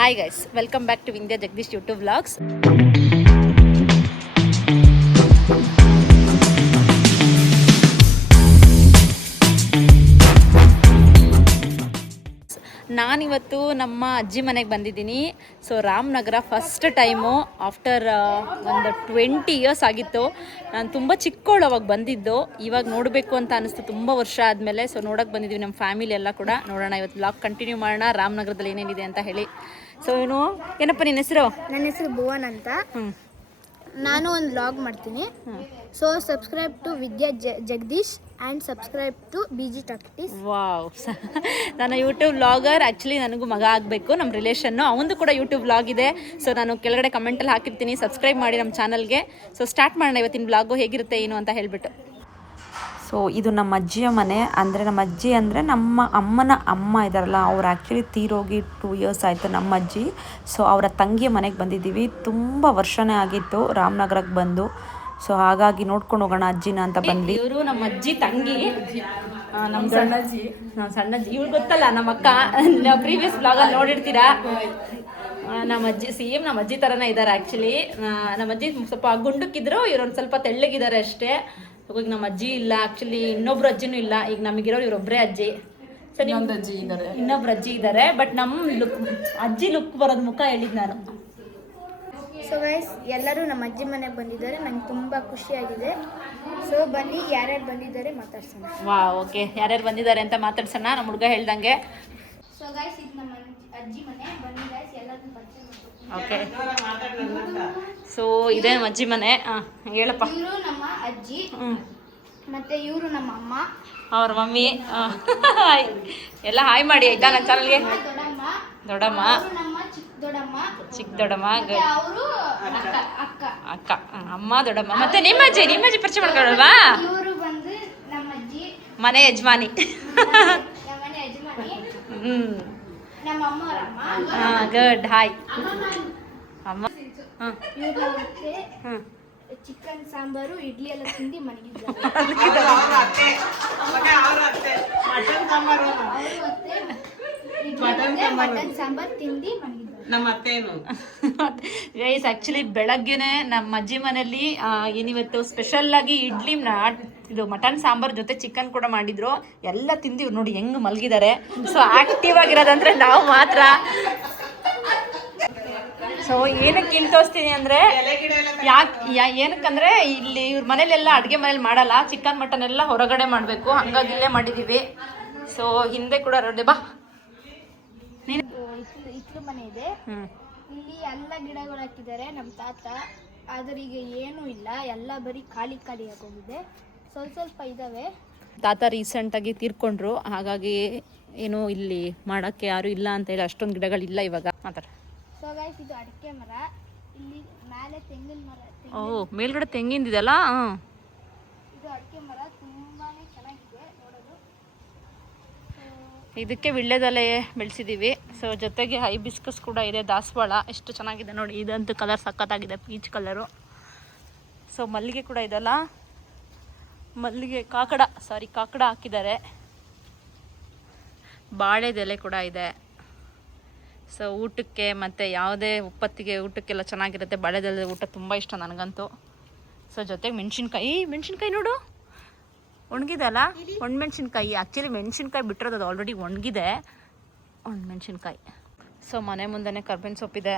Hi guys, welcome back to Vindhya Jagdish YouTube vlogs. ನಾನಿವತ್ತು ನಮ್ಮ ಅಜ್ಜಿ ಮನೆಗೆ ಬಂದಿದ್ದೀನಿ. So Ramanagara first time after ಒಂದು 20 ಇಯರ್ಸ್ ಆಗಿತ್ತು. ನಾನು ತುಂಬ ಚಿಕ್ಕವಳು ಅವಾಗ ಬಂದಿದ್ದು. ಇವಾಗ ನೋಡಬೇಕು ಅಂತ ಅನಿಸ್ತು ತುಂಬ ವರ್ಷ ಆದಮೇಲೆ. ಸೊ ನೋಡೋಕೆ ಬಂದಿದ್ದೀವಿ ನಮ್ಮ ಫ್ಯಾಮಿಲಿ ಎಲ್ಲ ಕೂಡ. ನೋಡೋಣ ಇವತ್ತು ವ್ಲಾಗ್ ಕಂಟಿನ್ಯೂ ಮಾಡೋಣ, ರಾಮನಗರದಲ್ಲಿ ಏನೇನಿದೆ ಅಂತ ಹೇಳಿ. ಸೊ ಏನಪ್ಪ ನಿನ್ನ ಹೆಸರು? ನನ್ನ ಹೆಸರು ಭುವನ್ ಅಂತ. ನಾನು ಒಂದು ವ್ಲಾಗ್ ಮಾಡ್ತೀನಿ. So subscribe to Vidya Jagadish and subscribe to BG talkies. Wow, ನಾನು ಯೂಟ್ಯೂಬ್ ವ್ಲಾಗರ್. ಆ್ಯಕ್ಚುಲಿ ನನಗೂ ಮಗ ಆಗಬೇಕು, ನಮ್ಮ ರಿಲೇಷನ್ನು, ಅವನದು ಕೂಡ ಯೂಟ್ಯೂಬ್ ವ್ಲಾಗ್ ಇದೆ. ಸೊ ನಾನು ಕೆಳಗಡೆ ಕಮೆಂಟಲ್ಲಿ ಹಾಕಿರ್ತೀನಿ, ಸಬ್ಸ್ಕ್ರೈಬ್ ಮಾಡಿ ನಮ್ಮ ಚಾನಲ್ಗೆ. ಸೊ ಸ್ಟಾರ್ಟ್ ಮಾಡೋಣ ಇವತ್ತಿನ ವ್ಲಾಗು ಹೇಗಿರುತ್ತೆ ಏನು ಅಂತ ಹೇಳಿಬಿಟ್ಟು. ಸೊ ಇದು ನಮ್ಮ ಅಜ್ಜಿಯ ಮನೆ. ಅಂದರೆ ನಮ್ಮ ಅಜ್ಜಿ ಅಂದರೆ ನಮ್ಮ ಅಮ್ಮನ ಅಮ್ಮ ಇದ್ದಾರಲ್ಲ, ಅವ್ರು ಆ್ಯಕ್ಚುಲಿ ತೀರೋಗಿ 2 ಇಯರ್ಸ್ ಆಯಿತು ನಮ್ಮ ಅಜ್ಜಿ. ಸೊ ಅವರ ತಂಗಿಯ ಮನೆಗೆ ಬಂದಿದ್ದೀವಿ. ತುಂಬ ವರ್ಷನೇ ಆಗಿತ್ತು ರಾಮನಗರಕ್ಕೆ ಬಂದು. ಸೊ ಹಾಗಾಗಿ ನೋಡ್ಕೊಂಡು ಹೋಗೋಣ ಅಜ್ಜಿನ ಅಂತ ಬಂದ್ವಿ. ಇವರು ನಮ್ಮ ಅಜ್ಜಿ ತಂಗಿ, ನಮ್ಮ ಸಣ್ಣಜ್ಜಿ. ಇವ್ಳು ಗೊತ್ತಲ್ಲ ನಮ್ಮ ಅಕ್ಕ, ಪ್ರೀವಿಯಸ್ ಬ್ಲಾಗಲ್ಲಿ ನೋಡಿರ್ತೀರಾ. ನಮ್ಮ ಅಜ್ಜಿ ಸೇಮ್ ನಮ್ಮ ಅಜ್ಜಿ ಥರನೇ ಇದ್ದಾರೆ. ಆ್ಯಕ್ಚುಲಿ ನಮ್ಮ ಅಜ್ಜಿ ಸ್ವಲ್ಪ ಗುಂಡಕ್ಕಿದ್ರು, ಇವ್ರೊಂದು ಸ್ವಲ್ಪ ತೆಳ್ಳಗಿದ್ದಾರೆ ಅಷ್ಟೇ. ಈಗ ನಮ್ಮ ಅಜ್ಜಿ ಇಲ್ಲ, ಆ್ಯಕ್ಚುಲಿ ಇನ್ನೊಬ್ರು ಅಜ್ಜಿನೂ ಇಲ್ಲ. ಈಗ ನಮಗಿರೋರು ಇವರೊಬ್ಬರೇ ಅಜ್ಜಿ. ಸೊ ಇನ್ನೊಬ್ರು ಅಜ್ಜಿ ಇದ್ದಾರೆ. ಬಟ್ ನಮ್ಮ ಅಜ್ಜಿ ಲುಕ್ ಬರೋದು ಮುಖ ಹೇಳಿದ್ ನಾನು. ಸೊ ಗೈಸ್, ಎಲ್ಲರೂ ನಮ್ಮ ಅಜ್ಜಿ ಮನೆಗೆ ಬಂದಿದ್ದಾರೆ. ನಂಗೆ ತುಂಬ ಖುಷಿಯಾಗಿದೆ. ಸೊ ಬನ್ನಿ, ಯಾರ್ಯಾರು ಬಂದಿದ್ದಾರೆ ಮಾತಾಡ್ಸೋಣ. ಓಕೆ, ಯಾರ್ಯಾರು ಬಂದಿದ್ದಾರೆ ಅಂತ ಮಾತಾಡ್ಸೋಣ. ನಮ್ಮ ಹುಡುಗ ಹೇಳ್ದಂಗೆ. ಸೊ ಗೈಸ್, ಇದು ನಮ್ಮ ಅಜ್ಜಿ ಮನೆ. ಬನ್ನಿ ಗೈಸ್, ಎಲ್ಲರೂ ಪರಿಚಯ ಮಾಡ್ತೀನಿ. ಓಕೆ, ಸೊ ಇದೇ ನಮ್ಮ ಅಜ್ಜಿ ಮನೆ. ಹೇಳಪ್ಪ. ಇವರು ನಮ್ಮ ಅಜ್ಜಿ, ಮತ್ತೆ ಇವರು ನಮ್ಮ ಅಮ್ಮ, ಅವ್ರ ಮಮ್ಮಿ. ಎಲ್ಲ ಹಾಯ್ ಮಾಡಿ ಆಯ್ತಾ ನನ್ನ ಚಾನಲ್ಗೆ. ದೊಡ್ಡಮ್ಮ, ನಮ್ಮ ಚಿಕ್ಕ ದೊಡ್ಡಮ್ಮ, ಅವರು ಅಕ್ಕ, ಅಕ್ಕ, ಅಮ್ಮ, ದೊಡ್ಡಮ್ಮ. ಮತ್ತೆ ನಿಮ್ಮ ಅಜ್ಜಿ ಪರಿಚಯ ಮಾಡ್ಕೊಳ್ಳಲ್ವಾ? ಇವರು ಬಂದು ನಮ್ಮ ಅಜ್ಜಿ, ಮನೆ ಯಜಮಾನಿ. ನಮ್ಮ ಮನೆ ಯಜಮಾನಿ. ನಮ್ಮ ಅಮ್ಮ ಅವರ ಅಮ್ಮ. ಗುಡ್, ಹಾಯ್ ಅಮ್ಮ. ಇವ್ರು ಮತ್ತೆ ಚಿಕನ್ ಸಾಂಬಾರು ಇಡ್ಲಿ ಎಲ್ಲ ತಿಂದು ಮಲಗಿದ್ದಾರೆ. ಮಟನ್ ಸಾಂಬಾರು ತಿಂದು ಮಲಗಿದ್ದಾರೆ ನಮ್ಮ ಅತ್ತೇನು. ಗೈಸ್, ಆ್ಯಕ್ಚುಲಿ ಬೆಳಗ್ಗೆನೆ ನಮ್ಮ ಅಜ್ಜಿ ಮನೆಯಲ್ಲಿ ಏನಿವತ್ತು ಸ್ಪೆಷಲ್ ಆಗಿ ಇಡ್ಲಿ, ಇದು ಮಟನ್ ಸಾಂಬಾರ್ ಜೊತೆ ಚಿಕನ್ ಕೂಡ ಮಾಡಿದ್ರು. ಎಲ್ಲ ತಿಂದು ಇವ್ರು ನೋಡಿ ಹೆಂಗ್ ಮಲಗಿದ್ದಾರೆ. ಸೊ ಆಕ್ಟಿವ್ ಆಗಿರೋದಂದ್ರೆ ನಾವು ಮಾತ್ರ. ಸೊ ಏನಕ್ಕೆ ಇಲ್ಲಿ ತೋರಿಸ್ತೀನಿ ಅಂದರೆ, ಏನಕ್ಕಂದ್ರೆ ಇಲ್ಲಿ ಇವ್ರ ಮನೇಲೆಲ್ಲ ಅಡುಗೆ ಮನೇಲಿ ಮಾಡಲ್ಲ, ಚಿಕನ್ ಮಟನ್ ಎಲ್ಲ ಹೊರಗಡೆ ಮಾಡಬೇಕು. ಹಂಗಾಗಿ ಇಲ್ಲೇ ಮಾಡಿದ್ದೀವಿ. ಸೊ ಹಿಂದೆ ಕೂಡ ರೋಡೆ ಬಾ. ಇಟ್ಲು ಮನೆ ಇದೆ. ಇಲ್ಲಿ ಎಲ್ಲ ಗಿಡಗಳು ಹಾಕಿದ್ದಾರೆ ನಮ್ಮ ತಾತ. ಆದ್ರೆ ಈಗ ಏನೂ ಇಲ್ಲ, ಎಲ್ಲ ಬರೀ ಖಾಲಿ ಆಗೋಗಿದೆ. ಸ್ವಲ್ಪ ಇದಾವೆ. ತಾತ ರೀಸೆಂಟಾಗಿ ತೀರ್ಕೊಂಡ್ರು, ಹಾಗಾಗಿ ಏನು ಇಲ್ಲಿ ಮಾಡೋಕ್ಕೆ ಯಾರು ಇಲ್ಲ ಅಂತ ಹೇಳಿ ಅಷ್ಟೊಂದು ಗಿಡಗಳಿಲ್ಲ ಇವಾಗ. ಮಾತಾಡ. ಸೊ ಗೈಸ್, ಇದು ಅಡಿಕೆ ಮರ. ಇಲ್ಲಿ ಮೇಲೆ ತೆಂಗಿನ ಮರ. ಮೇಲ್ಗಡೆ ತೆಂಗಿಂದಿದೆಲ್ಲ. ಇದು ಅಡಿಕೆ ಮರ, ತುಂಬಾನೇ ಚೆನ್ನಾಗಿದೆ ನೋಡೋದು. ಇದಕ್ಕೆ ವಿಳ್ಯದೆಲೆ ಬೆಳೆಸಿದ್ದೀವಿ. ಸೊ ಜೊತೆಗೆ ಹೈಬಿಸ್ಕಸ್ ಕೂಡ ಇದೆ, ದಾಸವಾಳ. ಎಷ್ಟು ಚೆನ್ನಾಗಿದೆ ನೋಡಿ. ಇದಂತೂ ಕಲರ್ ಸಖತ್ತಾಗಿದೆ, ಪೀಚ್ ಕಲರು. ಸೊ ಮಲ್ಲಿಗೆ ಕೂಡ ಇದೆಲ್ಲ, ಮಲ್ಲಿಗೆ ಕಾಕಡ ಹಾಕಿದ್ದಾರೆ. ಬಾಳೆದೆಲೆ ಕೂಡ ಇದೆ. ಸೊ ಊಟಕ್ಕೆ ಮತ್ತು ಯಾವುದೇ ಉಪ್ಪತ್ತಿಗೆ ಊಟಕ್ಕೆಲ್ಲ ಚೆನ್ನಾಗಿರುತ್ತೆ. ಬಾಳೆದೆಲೆ ಊಟ ತುಂಬ ಇಷ್ಟ ನನಗಂತೂ. ಸೊ ಜೊತೆಗೆ ಮೆಣಸಿನ್ಕಾಯಿ ನೋಡು, ಒಣಗಿದೆಲ್ಲ. ಒಣಮೆಣ್ಸಿನ್ಕಾಯಿ. ಆ್ಯಕ್ಚುಲಿ ಮೆಣಸಿನ್ಕಾಯಿ ಬಿಟ್ಟಿರೋದು, ಅದು ಆಲ್ರೆಡಿ ಒಣಗಿದೆ ಒಣಮೆಣ್ಸಿನ್ಕಾಯಿ. ಸೊ ಮನೆ ಮುಂದೆನೇ ಕರ್ಬೇವಿನ ಸೊಪ್ಪಿದೆ.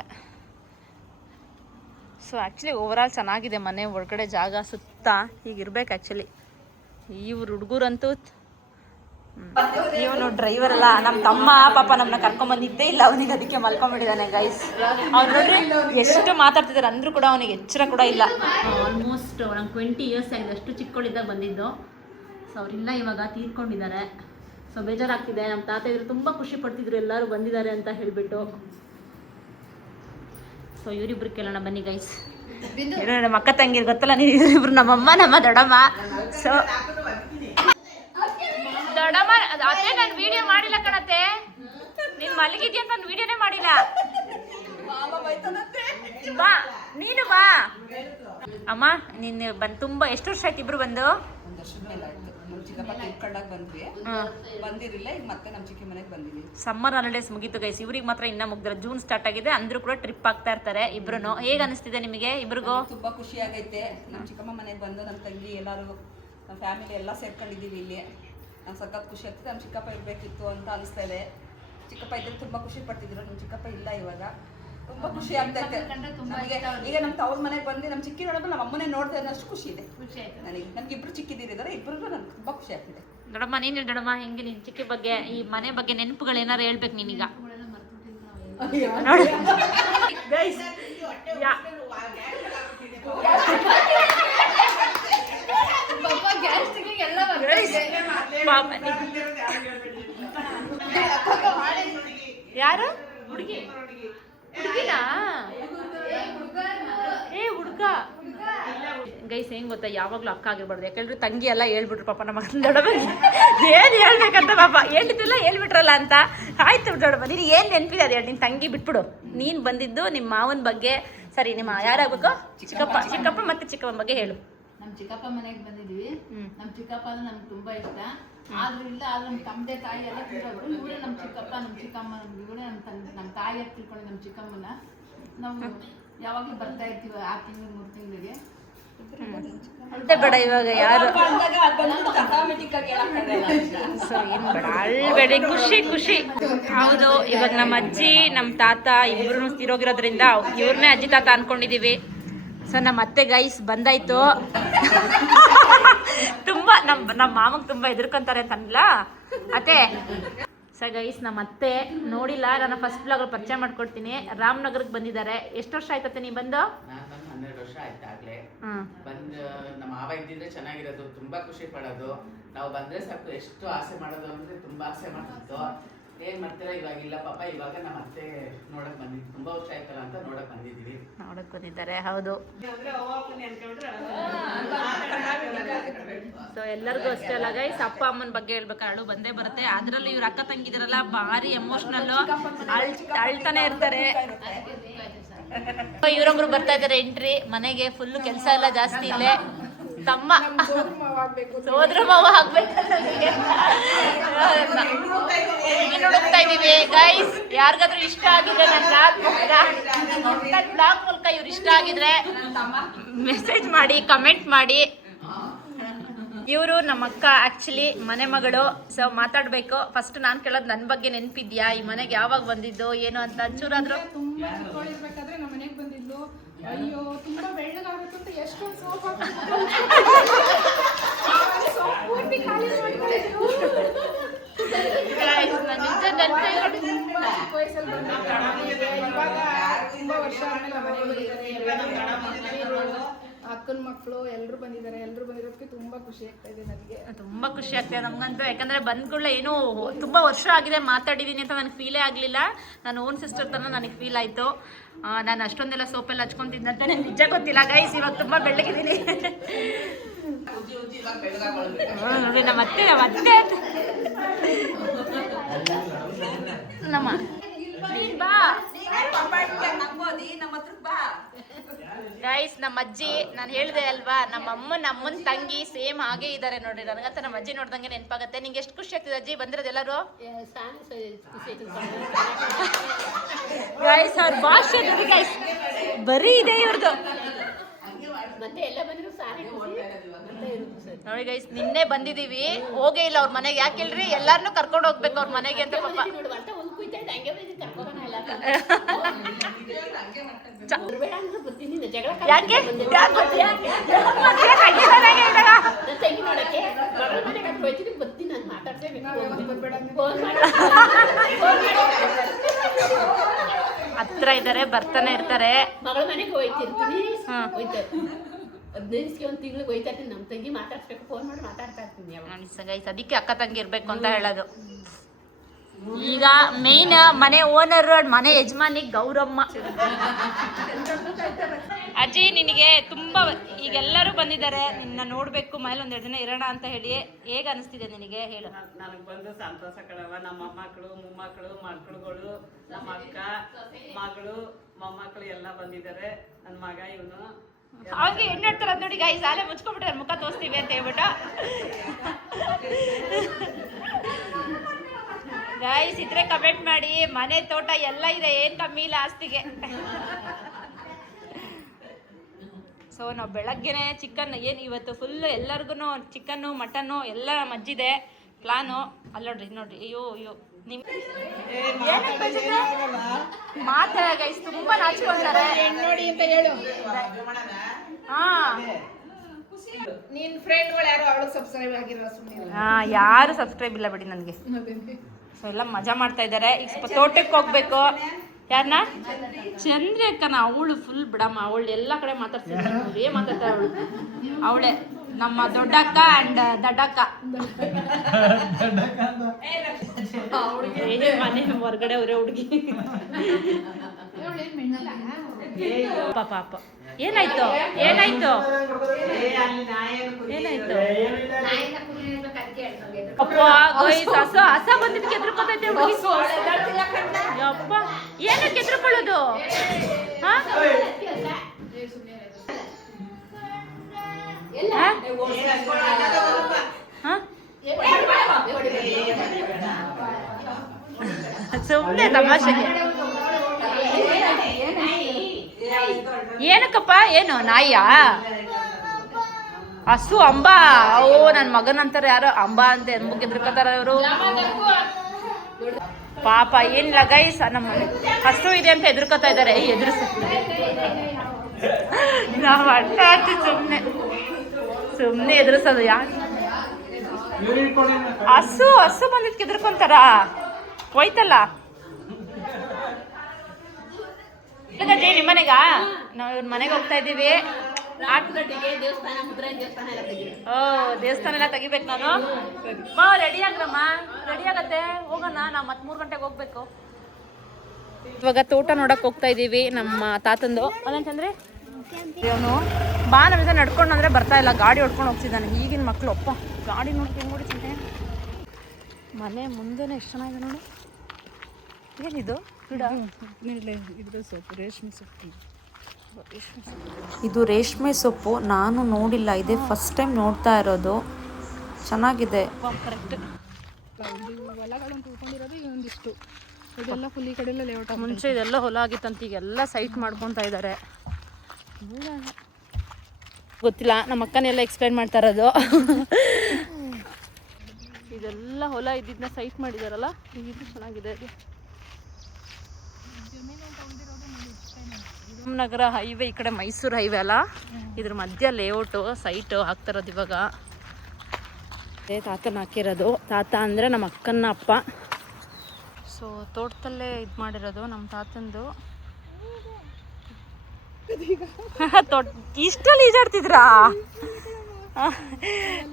ಸೊ ಆ್ಯಕ್ಚುಲಿ ಓವರಾಲ್ ಚೆನ್ನಾಗಿದೆ ಮನೆ ಒಳಗಡೆ ಜಾಗ ಸುತ್ತ. ಹೀಗಿರ್ಬೇಕು ಆ್ಯಕ್ಚುಲಿ. ಇವ್ರು ಹುಡುಗರಂತೂ, ಇವನು ಡ್ರೈವರ್ ಅಲ್ಲ, ನಮ್ಮ ತಮ್ಮ ಪಾಪ ನಮ್ಮನ್ನ ಕರ್ಕೊಂಬಂದಿದ್ದೇ ಇಲ್ಲ. ಅವನಿಗೆ ಅದಕ್ಕೆ ಮಲ್ಕೊಂಡ್ಬಿಟ್ಟಿದ್ದಾನೆ ಗೈಸ್. ಅವ್ನು ನೋಡ್ರಿ ಎಷ್ಟು ಮಾತಾಡ್ತಿದ್ದಾರೆ ಅಂದರೂ ಕೂಡ ಅವನಿಗೆ ಎಚ್ಚರ ಕೂಡ ಇಲ್ಲ. ಆಲ್ಮೋಸ್ಟ್ ನಂಗೆ 20 ಇಯರ್ಸ್ ಆಗಿದೆ, ಅಷ್ಟು ಚಿಕ್ಕವಳಿದ್ದಾಗ ಬಂದಿದ್ದು. ಸೊ ಅವರಿಲ್ಲ, ಇವಾಗ ತೀರ್ಕೊಂಡಿದ್ದಾರೆ. ಸೊ ಬೇಜಾರಾಗ್ತಿದೆ. ನಮ್ಮ ತಾತ ಇದ್ರು ತುಂಬ ಖುಷಿ ಪಡ್ತಿದ್ರು ಎಲ್ಲರೂ ಬಂದಿದ್ದಾರೆ ಅಂತ ಹೇಳಿಬಿಟ್ಟು. ಸೊ ಇವರಿಬ್ರು ಕೇಳೋಣ ಬನ್ನಿ ಗೈಸ್. ನಮ್ಮ ಅಕ್ಕ ತಂಗಿರು ಗೊತ್ತಲ್ಲ ನೀವು, ಇಬ್ರು ನಮ್ಮಮ್ಮ, ನಮ್ಮ ದೊಡ್ಡಮ್ಮ. ಸೊ ದೊಡ್ಡಮ್ಮ, ಅದೇ ನಾನು ವಿಡಿಯೋ ಮಾಡಿಲ್ಲ ಕಣತ್ತೆ. ನೀನು ಮಲಗಿದ್ಯಾ ಅಂತ ನಾನು ವಿಡಿಯೋನೇ ಮಾಡಿಲ್ಲ. ಬಾ, ನೀನು ಬಾ ಅಮ್ಮ. ನೀನು ತುಂಬ ಎಷ್ಟು ವರ್ಷ ಆಯ್ತು ಇಬ್ರು ಬಂದು? ಚಿಕ್ಕಪ್ಪ ತಿಳ್ಕೊಂಡಾಗ ಬಂದ್ವಿ, ಬಂದಿರಲಿಲ್ಲ. ಈಗ ಮತ್ತೆ ನಮ್ಮ ಚಿಕ್ಕಿ ಮನೆಗೆ ಬಂದಿವಿ. ಸಮ್ಮರ್ ಹಾಲಿಡೇಸ್ ಮುಗೀತು ಗೈಸ್, ಇವ್ರಿಗೆ ಮಾತ್ರ ಇನ್ನ ಮುಗ್ದಿಲ್ಲ. ಜೂನ್ ಸ್ಟಾರ್ಟ್ ಆಗಿದೆ, ಅಂದ್ರೂ ಕೂಡ ಟ್ರಿಪ್ ಆಗ್ತಾ ಇರ್ತಾರೆ ಇಬ್ರು. ಹೇಗೆ ಅನಿಸ್ತಿದೆ ನಿಮಗೆ ಇಬ್ರಿಗೂ? ತುಂಬಾ ಖುಷಿ ಆಗೈತೆ. ನಮ್ಮ ಚಿಕ್ಕಮ್ಮ ಮನೆಗೆ ಬಂದು ನಮ್ಮ ತಂಗಿ ಎಲ್ಲರೂ ನಮ್ಮ ಫ್ಯಾಮಿಲಿ ಎಲ್ಲ ಸೇರ್ಕೊಂಡಿದ್ದೀವಿ ಇಲ್ಲಿ. ನಾನು ಸಖತ್ ಖುಷಿ ಆಗ್ತಿದೆ. ನಮ್ಮ ಚಿಕ್ಕಪ್ಪ ಇರಬೇಕಿತ್ತು ಅಂತ ಅನಿಸ್ತಾ ಇದೆ. ಚಿಕ್ಕಪ್ಪ ಇದ್ರೆ ತುಂಬ ಖುಷಿ ಪಡ್ತಿದ್ರು. ನಮ್ಮ ಚಿಕ್ಕಪ್ಪ ಇಲ್ಲ ಇವಾಗ. ತುಂಬ ಖುಷಿ ಆಗ್ತೈತೆ ನಮಗೆ. ಈಗ ನಮ್ಮ ತವ್ರ ಮನೆಗೆ ಬಂದು ನಮ್ಮ ಚಿಕ್ಕಿ ನೋಡೋದು ನಮ್ಮ ಅಮ್ಮನೇ ನೋಡ್ದೆ ಅನ್ನೋಷ್ಟು ಖುಷಿ ಇದೆ ನನಗೆ. ನಮ್ಗೆ ಇಬ್ರು ಚಿಕ್ಕಿದ್ದೀರಿದ್ದಾರೆ, ಇಬ್ಬರಿಗೂ ನನಗೆ ತುಂಬ ಖುಷಿ ಆಗ್ತಿದೆ. ದೊಡ್ಡಮ್ಮ ನೀನು ದೊಡ್ಡಮ್ಮ ಹೆಂಗೆ ನಿನ್ ಚಿಕ್ಕಿ ಬಗ್ಗೆ, ಈ ಮನೆ ಬಗ್ಗೆ ನೆನಪುಗಳು ಏನಾರು ಹೇಳ್ಬೇಕು ನೀನೀಗ? ಯಾರು ಹುಡುಗಿ? ಹುಡುಗಿನಾ? ಏ ಹುಡುಗ ಗೈಸ್, ಹೆಂಗ್ ಗೊತ್ತಾ, ಯಾವಾಗ್ಲೂ ಅಕ್ಕ ಆಗಿರ್ಬಾರ್ದು. ಯಾಕಂದ್ರೆ ತಂಗಿ ಎಲ್ಲ ಹೇಳ್ಬಿಟ್ರು ಪಾಪ ನಮ್ಮ ದೊಡ್ಡಮ್ಮ. ಏನ್ ಹೇಳ್ಬೇಕಂತ ಪಾಪ ಹೇಳಿದ್ದಿಲ್ಲ, ಹೇಳ್ಬಿಟ್ರಲ್ಲ ಅಂತ. ಆಯ್ತು ದೊಡ್ಡಮ್ಮ, ನೀನು ಏನ್ ನೆನಪಿದೆ ಅದು ಹೇಳಿ. ನಿನ್ ತಂಗಿ ಬಿಟ್ಬಿಡು. ನೀನ್ ಬಂದಿದ್ದು ನಿಮ್ಮ ಮಾವನ ಬಗ್ಗೆ, ಸರಿ ನಿಮ್ಮ ಯಾರಾಗಬೇಕು? ಚಿಕ್ಕಪ್ಪ ಮತ್ತೆ ಚಿಕ್ಕಮ್ಮನ ಬಗ್ಗೆ ಹೇಳು. ನಮ್ಮ ಚಿಕ್ಕಪ್ಪ ಮನೆಗೆ ಬಂದಿದ್ವಿ. ನಮ್ಮ ಚಿಕ್ಕಪ್ಪ ಅಂದ್ರೆ ನಮ್ಗೆ ತುಂಬಾ ಇಷ್ಟ. ಆದ್ರೂ ಇಲ್ಲ, ಆದ್ರೆ ನಮ್ಮ ತಂದೆ ತಾಯಿ ಎಲ್ಲ ತಿಳ್ಕೊಂಡು ಇವರೇ ನಮ್ಮ ಚಿಕ್ಕಪ್ಪ, ನಮ್ಮ ಚಿಕ್ಕಮ್ಮ, ಇವರೇ ನಮ್ಮ ತಾಯಿ ತಿಳ್ಕೊಂಡು ನಮ್ಮ ಚಿಕ್ಕಮ್ಮನ ನಾವು ಯಾವಾಗಲೂ ಬರ್ತಾ ಇರ್ತೀವಿ 6 ತಿಂಗಳು 3 ತಿಂಗಳಿಗೆ. ಮತ್ತೆ ಬೇಡ ಇವಾಗ ಯಾರು ಅಳ್ಬೇಡಿ, ಖುಷಿ ಖುಷಿ. ಹೌದು, ಇವಾಗ ನಮ್ಮ ಅಜ್ಜಿ ನಮ್ಮ ತಾತ ಇಬ್ರು ತೀರೋಗಿರೋದ್ರಿಂದ ಇವ್ರನ್ನೇ ಅಜ್ಜಿ ತಾತ ಅನ್ಕೊಂಡಿದೀವಿ. ಸೊ ನಮ್ಮ ಅತ್ತೆ ಗೈಸ್ ಬಂದಾಯ್ತು. ತುಂಬಾ ನಮ್ಮ ಮಾಮಗೆ ತುಂಬಾ ಹೆದರ್ಕೊಂತಾರೆ ಅಂತ ಅನ್ಲ ಅತ್ತೆ. ಸೊ ಗೈಸ್ ನಮ್ಮ ಅತ್ತೆ ನೋಡಿಲ್ಲ, ನಾನು ಫಸ್ಟ್ ಬ್ಲಾಗ್ ಪರಿಚಯ ಮಾಡ್ಕೊಡ್ತೀನಿ. ರಾಮನಗರಕ್ಕೆ ಬಂದಿದ್ದಾರೆ. ಎಷ್ಟು ವರ್ಷ ಆಯ್ತತ್ತೆ ನೀವು ಬಂದು? 12 ವರ್ಷ ಆಯ್ತು ಆಗ್ಲೇ ಬಂದು. ನಮ್ಮ ಮಾವ ಇದ್ದಿದ್ರೆ ಚೆನ್ನಾಗಿರೋದು, ತುಂಬಾ ಖುಷಿ ಪಡೋದು. ನಾವು ಬಂದ್ರೆ ಸಾಕು, ಎಷ್ಟು ಆಸೆ ಮಾಡೋದು ಅಂದ್ರೆ ತುಂಬಾ ಆಸೆ ಮಾಡ್ತಿತ್ತು. ಏನ್ ಮಾಡ್ತೀರಾ ಇವಾಗಿಲ್ಲ ಪಾಪ. ಇವಾಗ ನಮ್ಮ ಅತ್ತೆ ನೋಡಕ್ ಬಂದಿದ್ವಿ, ತುಂಬಾ ವರ್ಷ ಆಯ್ತಲ್ಲ ಅಂತ ನೋಡಕ್ ಬಂದಿದ್ವಿ. ನೋಡಕ್ ಬಂದಿದ್ದಾರೆ, ಹೌದು. ಸೊ ಎಲ್ಲರಿಗೂ ಅಷ್ಟೇ ಅಲ್ಲ ಗೈಸ್, ಅಪ್ಪ ಅಮ್ಮನ ಬಗ್ಗೆ ಹೇಳ್ಬೇಕು, ಅಳು ಬಂದೇ ಬರುತ್ತೆ. ಅದ್ರಲ್ಲೂ ಇವ್ರ ಅಕ್ಕ ತಂಗಿದಾರಲ್ಲ, ಭಾರಿ ಎಮೋಷನಲ್, ಅಳ್ತಾನೆ ಇರ್ತಾರೆ. ಇವ್ರೊಬ್ರು ಬರ್ತಾ ಇದಾರೆ ಎಂಟ್ರಿ ಮನೆಗೆ. ಫುಲ್ ಕೆಲಸ ಎಲ್ಲ ಜಾಸ್ತಿ ಇಲ್ಲೇ. ತಮ್ಮ ಸೋದರ ಮಾವ ಆಗ್ಬೇಕು ನೋಡ್ತಾ ಇದೀವಿ ಗೈಸ್. ಯಾರಿಗಾದ್ರೂ ಇಷ್ಟ ಆಗಿದ್ರೆ ನನ್ನ ಬ್ಲಾಗ್ ಮೂಲಕ ಇವ್ರು ಇಷ್ಟ ಆಗಿದ್ರೆ ಮೆಸೇಜ್ ಮಾಡಿ, ಕಮೆಂಟ್ ಮಾಡಿ. ಇವರು ನಮ್ಮ ಅಕ್ಕ ಆಕ್ಚುಲಿ ಮನೆ ಮಗಳು. ಸೊ ಮಾತಾಡ್ಬೇಕು. ಫಸ್ಟ್ ನಾನು ಕೇಳೋದು, ನನ್ನ ಬಗ್ಗೆ ನೆನಪಿದ್ಯಾ, ಈ ಮನೆಗೆ ಯಾವಾಗ ಬಂದಿದ್ದು ಏನು ಅಂತ ಒಂಚೂರಾದ್ರು? ತುಂಬಾ ಚಿಕ್ಕವಳಿರ್ಬೇಕಾದ್ರೆ ನಮ್ಮ ಮನೆಗೆ ಬಂದಿದ್ಲು. ಅಯ್ಯೋ ತುಂಬಾ ಬೆಳ್ಳಗಾಗುತ್ತೆ ಅಂತ ಎಷ್ಟೊಂದು ಸೋಪ್ ಪೂರ್ತಿ ಖಾಲಿ ಮಾಡ್ಕೊಂಡಿದ್ರು. ತುಂಬಾ ಚಿಕ್ಕ ವಯಸ್ಸಲ್ಲಿ ಬಂದಿದ್ದೆ. ಇವಾಗ ತುಂಬಾ ವರ್ಷ ಆದ್ಮೇಲೆ ಮನೆಗೆ ಬಂದಿದ್ದಾರೆ. ಅಕ್ಕನ ಮಕ್ಕಳು ಎಲ್ಲರೂ ಬಂದಿದ್ದಾರೆ. ಎಲ್ಲರೂ ಬಂದಿರೋದಕ್ಕೆ ತುಂಬಾ ಖುಷಿ ಆಗ್ತಾ ಇದೆ ನನಗೆ. ತುಂಬಾ ಖುಷಿ ಆಗ್ತಿದೆ ನಮ್ಗಂತೂ. ಯಾಕಂದ್ರೆ ಬಂದ್ಕೊಳ್ಳೆ ಏನೋ ತುಂಬಾ ವರ್ಷ ಆಗಿದೆ ಮಾತಾಡಿದೀನಿ ಅಂತ ನನಗೆ ಫೀಲೇ ಆಗ್ಲಿಲ್ಲ. ನನ್ನ ಓನ್ ಸಿಸ್ಟರ್ ತರ ನನಗೆ ಫೀಲ್ ಆಯ್ತು. ನಾನು ಅಷ್ಟೊಂದೆಲ್ಲ ಸೋಪೆಲ್ಲ ಹಚ್ಕೊಂತಿದ್ದಂತೆ ನನಗೆ ನಿಜ ಗೊತ್ತಿಲ್ಲ ಗೈಸ್. ಇವಾಗ ತುಂಬಾ ಬೆಳ್ಳಗಿದ್ದೀನಿ. ನೋಡಿ ನಮ್ಮ ಅತ್ತೆ ನಮ್ಮ ಬಾ ಗೈಸ್. ನಮ್ಮ ಅಜ್ಜಿ, ನಾನು ಹೇಳಿದೆ ಅಲ್ವಾ, ನಮ್ಮ ಅಮ್ಮನ ತಂಗಿ ಸೇಮ್ ಹಾಗೆ ಇದ್ದಾರೆ ನೋಡ್ರಿ. ನನಗಂತ ನಮ್ಮ ಅಜ್ಜಿ ನೋಡ್ದಂಗೆ ನೆನಪಾಗತ್ತೆ. ನಿಂಗೆ ಎಷ್ಟು ಖುಷಿ ಆಗ್ತಿದೆ ಅಜ್ಜಿ ಬಂದಿರೋದು ಎಲ್ಲರೂ? ಗೈಸ್ ಅವ್ರ ಭಾಷೆ ನೋಡಿ ಗೈಸ್, ಬರೀ ಇದೆ ಇವ್ರದ್ದು. ನೋಡಿ ಗೈಸ್, ನಿನ್ನೆ ಬಂದಿದೀವಿ, ಹೋಗೇ ಇಲ್ಲ ಅವ್ರ ಮನೆಗೆ. ಯಾಕೆ ಹೇಳ್ರಿ, ಎಲ್ಲಾರನ್ನೂ ಕರ್ಕೊಂಡು ಹೋಗ್ಬೇಕು ಅವ್ರ ಮನೆಗೆ ಅಂತ ಪಾಪ. ಯಾಕೆ ಹತ್ರ ಇದ್ದಾರೆ, ಬರ್ತಾನೆ ಇರ್ತಾರೆ. ಮಗಳ ಮನೆಗೆ ಹೋಯ್ತಿರ್ತೀನಿ. 15 ಒಂದು ತಿಂಗಳಿಗೆ ಹೋಯ್ತಾ ಇರ್ತೀನಿ. ನಮ್ಮ ತಂಗಿ ಮಾತಾಡ್ಸ್ಬೇಕು, ಫೋನ್ ಮಾಡಿ ಮಾತಾಡ್ತಾ ಇರ್ತೀನಿ. ಅದಕ್ಕೆ ಅಕ್ಕ ತಂಗಿ ಇರ್ಬೇಕು ಅಂತ ಹೇಳೋದು. ಈಗ ಮೇನ್ ಮನೆ ಓನರ್, ಮನೆ ಯಜಮಾನಿ ಗೌರಮ್ಮ. ಅಜ್ಜಿ ನಿನಗೆ ತುಂಬಾ, ಈಗೆಲ್ಲರೂ ಬಂದಿದ್ದಾರೆ, ನಿನ್ನ ನೋಡ್ಬೇಕು, ಮನೇಲಿ ಒಂದೆರಡು ದಿನ ಇರೋಣ ಅಂತ ಹೇಳಿ. ಹೇಗ ಅನಿಸ್ತಿದೆ ನಿನಗೆ ಹೇಳು? ನನಗೆ ಬಂದು ಸಂತೋಷ ಕಣವ. ನಮ್ಮ ಮಕ್ಕಳು, ಮೊಮ್ಮಕ್ಕಳು, ಮಕ್ಕಳುಗಳು, ನಮ್ಮ ಅಕ್ಕ ಮಗಳು, ಮೊಮ್ಮಕ್ಕಳು ಎಲ್ಲ ಬಂದಿದ್ದಾರೆ. ನನ್ನ ಮಗ ಇವನು ಅವ್ರಿಗೆ ಹೆಣ್ಣು ಹೇಳ್ತಾರೆ ನೋಡಿ ಗೈಸ್, ಅಲ್ಲೇ ಮುಚ್ಕೊಂಡ್ಬಿಟ್ರೆ ಮುಖ ತೋರಿಸ್ತೀವಿ ಅಂತ ಹೇಳ್ಬಿಟ್ಟು. ಗೈಸ್ ಇದ್ರೆ ಕಮೆಂಟ್ ಮಾಡಿ. ಮನೆ ತೋಟ ಎಲ್ಲ ಇದೆ, ಏನು ಕಮ್ಮಿ ಇಲ್ಲ ಆಸ್ತಿಗೆ. ಸೊ ನಾವು ಬೆಳಗ್ಗೆನೆ ಚಿಕನ್ ಏನು ಇವತ್ತು ಫುಲ್ಲು ಎಲ್ಲರಿಗೂ ಚಿಕನ್ನು ಮಟನ್ನು ಎಲ್ಲ ಮಜ್ಜಿದೆ ಪ್ಲಾನು. ಅಲ್ಲಿ ನೋಡ್ರಿ ಅಯ್ಯೋ ನಿಮ್ಮ ಮಾತಾಡ ಗೈಸ್, ತುಂಬಾ ನಾಚ್ಕೊಳ್ತಾರೆ. ನೋಡಿ ಅಂತ ಹೇಳು. ಹಾ ನಿನ್ ಫ್ರೆಂಡ್ಗಳು ಯಾರು ಅವಳಿಗೆ ಸಬ್ಸ್ಕ್ರೈಬ್ ಆಗಿರೋ ಸುಮ್ಮನೆ. ಯಾರು ಸಬ್ಸ್ಕ್ರೈಬ್ ಇಲ್ಲ ಬಿಡಿ ನನಗೆ. ಸೊ ಎಲ್ಲ ಮಜಾ ಮಾಡ್ತಾ ಇದ್ದಾರೆ. ಈಗ ಸ್ವಲ್ಪ ತೋಟಕ್ಕೆ ಹೋಗ್ಬೇಕು. ಯಾರನ್ನ? ಚಂದ್ರಿ ಅಕ್ಕನ. ಅವಳು ಫುಲ್ ಬಿಡಮ್ಮ, ಅವಳು ಎಲ್ಲ ಕಡೆ ಮಾತಾಡ್ತಿದ್ದಾಳೆ. ಏನ್ ಮಾತಾಡ್ತಾಳೆ ಅವಳು? ಅವಳೇ ನಮ್ಮ ದೊಡ್ಡಕ್ಕ ಅಂಡ್ ದಡ್ಡಕ್ಕ. ಮನೆ ಹೊರಗಡೆ ಅವರೇ ಹುಡುಗಿ. ಪಾಪ ಏನಾಯ್ತು ಏನಾಯ್ತು ಏನಾಯ್ತು? ಅಪ್ಪ ಹಸ ಬಂದಿದ್ದಕ್ಕೆ ಎದ್ರುಕೊತೈತೆ ಹುಡುಗಿ. ಅಪ್ಪ ಏನಕ್ಕೆ ಎದ್ರುಕೊಳ್ಳೋದು? ಸುಮ್ಮನೆ ತಮಾಷೆಗೆ. ಏನಕ್ಕಪ್ಪ? ಏನು ನಾಯಿಯಾ? ಹಸು ಅಂಬಾ? ಓ ನನ್ನ ಮಗನ ಅಂತಾರೆ ಯಾರೋ ಅಂಬಾ ಅಂತ ಎದ್ಮುಗ್ ಎದ್ರಕತ್ತಾರ ಇವರು. ಪಾಪ ಏನಿಲ್ಲ ಗೈಸ್, ನಮ್ಮ ಹಸು ಇದೆ ಅಂತ ಎದ್ರಕೋತಾ ಇದ್ದಾರೆ. ನಾವು ಅಡ್ಡ ಆಗ್ತೀವಿ ಸುಮ್ಮನೆ ಎದುರಿಸೋದು. ಯಾಕೆ ಹಸು ಬಂದಿದ್ಕೆ ಎದ್ರಕೊಂತಾರ? ಹೋಯ್ತಲ್ಲ ನಿಮ್ಮನೆಗ. ನಾವು ಇವ್ರ ಮನೆಗೆ ಹೋಗ್ತಾ ಇದ್ದೀವಿ. ದೇವಸ್ಥಾನ ಎಲ್ಲ ತೆಗಿಬೇಕು ನಾನು. ರೆಡಿ ಆಗ್ರಮ್ಮ, ರೆಡಿ ಆಗತ್ತೆ, ಹೋಗೋಣ. ನಾವು ಮತ್ತೆ 3 ಗಂಟೆಗೆ ಹೋಗ್ಬೇಕು. ಇವಾಗ ತೋಟ ನೋಡಕ್ ಹೋಗ್ತಾ ಇದೀವಿ. ನಮ್ಮ ತಾತಂದು ಅದಂತಂದ್ರೆ ಅವನು ಬಾ ನಮ್ಮ ನಡ್ಕೊಂಡು ಅಂದ್ರೆ ಬರ್ತಾ ಇಲ್ಲ, ಗಾಡಿ ಹೊಡ್ಕೊಂಡು ಹೋಗ್ತಿದ್ದಾನೆ. ಈಗಿನ ಮಕ್ಳು ಅಪ್ಪ ಗಾಡಿ ನೋಡಿ ಚಿಂತೆ. ಮನೆ ಮುಂದೆನೆ ಎಷ್ಟು ಚೆನ್ನಾಗಿದೆ ನೋಡಿ. ಏನಿದು ಗಿಡ? ಇದ್ರ ಸೊಪ್ಪು, ರೇಷ್ಮೆ ಸೊಪ್ಪು. ಇದು ರೇಷ್ಮೆ ಸೊಪ್ಪು. ನಾನು ನೋಡಿಲ್ಲ, ಇದೇ ಫಸ್ಟ್ ಟೈಮ್ ನೋಡ್ತಾ ಇರೋದು. ಚೆನ್ನಾಗಿದೆ. ಕರೆಕ್ಟ್. ಹೊಲಗಳನ್ನು ತಿಳ್ಕೊಂಡಿರೋದು ಒಂದಿಷ್ಟು. ಇದೆಲ್ಲ ಫುಲ್ ಈ ಕಡೆ ಎಲ್ಲ ಲೇಔಟ್. ಮುಂಚೆ ಇದೆಲ್ಲ ಹೊಲ ಆಗಿತ್ತಂತ, ಈಗೆಲ್ಲ ಸೈಟ್ ಮಾಡ್ಕೊತಾ ಇದ್ದಾರೆ. ಗೊತ್ತಿಲ್ಲ, ನಮ್ಮ ಅಕ್ಕನೆಲ್ಲ ಎಕ್ಸ್ಪ್ಲೈನ್ ಮಾಡ್ತಾ ಇರೋದು. ಇದೆಲ್ಲ ಹೊಲ ಇದ್ದಿದ್ದನ್ನ ಸೈಟ್ ಮಾಡಿದಾರಲ್ಲ, ಇದು ಚೆನ್ನಾಗಿದೆ. ನಗರ ಹೈವೇ, ಈ ಕಡೆ ಮೈಸೂರು ಹೈವೇ ಅಲ್ಲ, ಇದ್ರ ಮಧ್ಯ ಲೇಔಟು ಸೈಟು ಹಾಕ್ತಾ ಇರೋದು ಇವಾಗ. ತಾತನ ಹಾಕಿರೋದು. ತಾತ ಅಂದರೆ ನಮ್ಮ ಅಕ್ಕನ ಅಪ್ಪ. ಸೊ ತೋಟದಲ್ಲೇ ಇದು ಮಾಡಿರೋದು ನಮ್ಮ ತಾತಂದು. ಇಷ್ಟಲ್ಲಿ ಈಜಾಡ್ತಿದ್ರಾ?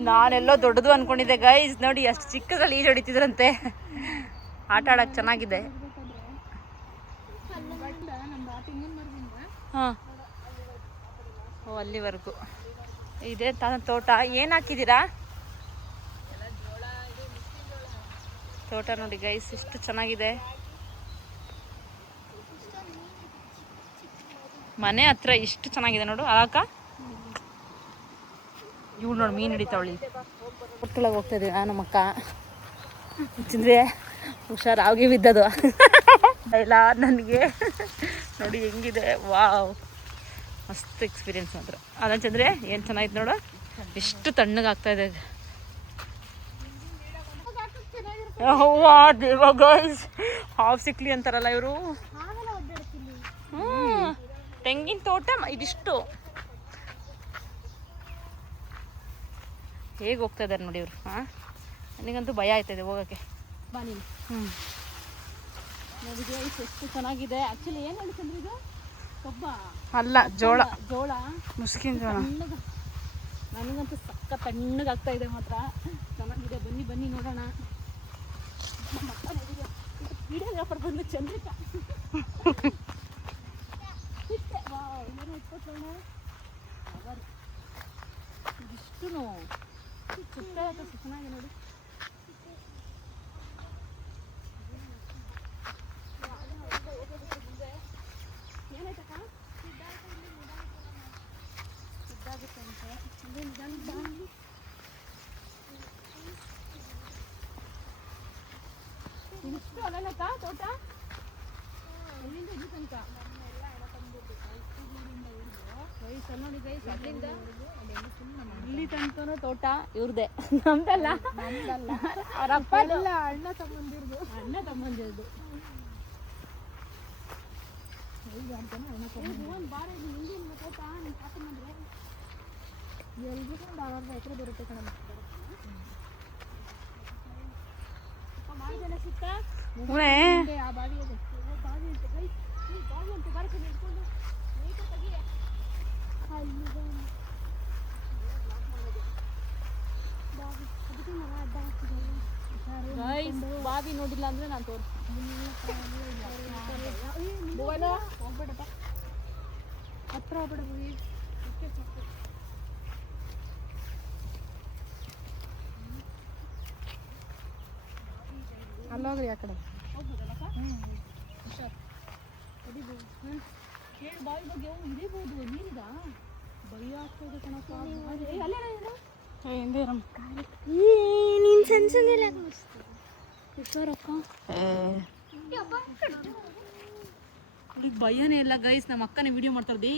ನಾನೆಲ್ಲೋ ದೊಡ್ಡದು ಅನ್ಕೊಂಡಿದ್ದೆ ಗೈಸ್. ನೋಡಿ ಅಷ್ಟು ಚಿಕ್ಕದ್ರಲ್ಲಿ ಈಜು ಹೊಡಿತಿದ್ರಂತೆ. ಆಟ ಆಡಕ್ಕೆ ಚೆನ್ನಾಗಿದೆ. ಹಾಂ, ಓ ಅಲ್ಲಿವರೆಗೂ ಇದೆ ತೋಟ. ಏನು ಹಾಕಿದ್ದೀರಾ? ತೋಟ ನೋಡಿ ಗೈಸ್ ಎಷ್ಟು ಚೆನ್ನಾಗಿದೆ. ಮನೆ ಹತ್ರ ಇಷ್ಟು ಚೆನ್ನಾಗಿದೆ ನೋಡು. ಅಕ್ಕ ಇವ್ಳು ನೋಡಿ ಮೀನು ಹಿಡಿತಾವಳಿ. ಹೊಟ್ಟೊಳಗೆ ಹೋಗ್ತಾ ಇದೀವಿ ನಮ್ಮ ಅಕ್ಕ. ಚಂದ್ರೆ ಹುಷಾರು ಆಗಿ ಬಿದ್ದದು ಇಲ್ಲ ನನಗೆ. ನೋಡಿ ಹೆಂಗಿದೆ, ವಾವ್ ಮಸ್ತ್ ಎಕ್ಸ್ಪೀರಿಯನ್ಸ್ ಮಾತ್ರ. ಅದ ಚಂದ್ರೆ ಏನು ಚೆನ್ನಾಗಿತ್ತು ನೋಡು, ಎಷ್ಟು ತಣ್ಣಗಾಗ್ತಾ ಇದೆ. ಗೈಸ್ ಹಾಫ್ ಸಿಕ್ಲಿ ಅಂತಾರಲ್ಲ ಇವರು. ತೆಂಗಿನ ತೋಟ ಇದಿಷ್ಟು. ಹೇಗೆ ಹೋಗ್ತಾ ಇದ್ದಾರೆ ನೋಡಿ ಇವರು. ನನಗಂತೂ ಭಯ ಆಯ್ತದೆ ಹೋಗೋಕ್ಕೆ. ಬಾ ನೀನು. ನೋಡಿ ಎಷ್ಟು ಚೆನ್ನಾಗಿದೆ. ಆ್ಯಕ್ಚುಲಿ ಏನು ಹೇಳ್ತಂದ್ರೆ ಇದು ಕಬ್ಬ ಅಲ್ಲ, ಜೋಳ. ಮುಸ್ಕಿನ ಜೋಳ. ನನಗಂತೂ ಸಕ್ಕ ತಣ್ಣಗಾಗ್ತಾ ಇದೆ ಮಾತ್ರ. ಚೆನ್ನಾಗಿದೆ. ಬನ್ನಿ ನೋಡೋಣ. ವಿಡಿಯೋ ವ್ಯಾಪಾರ ಬಂದು ಚಂದ್ರಿಕಾ ಇದಿಷ್ಟು ಸುತ್ತ ಚೆನ್ನಾಗಿ ನೋಡಿ. ತೋಟ ಅಲ್ಲಿಂದ ಇಲ್ಲಿ ತನಕ ಗೈಸ್ ನೋಡಿ ಗೈಸ್ ಅಲ್ಲಿಂದ ಇಲ್ಲಿ ತನಕನೂ ತೋಟ ಇವ್ರದೇ, ನಮ್ದಲ್ಲ. ಅವ್ರ ಅಪ್ಪ ಅಣ್ಣ ತಮ್ಮಂದಿರ್ದು. ಬರುತ್ತೆ ಕಣಮ್ಮ. ಆ ಬಾವಿ ಇದೆ. ಬಾವಿ ಅಂತ ಗೈಸ್, ಈ ಬಾವಿ ಅಂತ ಬರ್ಕೊಂಡು ಹಿಡ್ಕೊಂಡು ನೀಟಾಗಿ ಬಾವಿ ನೋಡಿಲ್ಲ ಅಂದ್ರೆ ನಾನು ಹೋಗ್ಬೇಡಪ್ಪ, ಹತ್ರ ಹೋಗ್ಬೇಡ. ಅಲ್ಲೋಗ್ರಿ ಆ ಕಡೆ ಬಾವಿ ಬಗ್ಗೆ ಇಳಿಬಹುದು, ನೀರಿದ ಭಯ ಆಗ್ತದೆ ಕಣಪ್ಪ. ನೀನ್ ಸಣ್ಣ ಭಯನೇ ಇಲ್ಲ ಗೈಸ್. ನಮ್ಮ ಅಕ್ಕನೇ ವಿಡಿಯೋ ಮಾಡ್ತಾರ್ದಿ.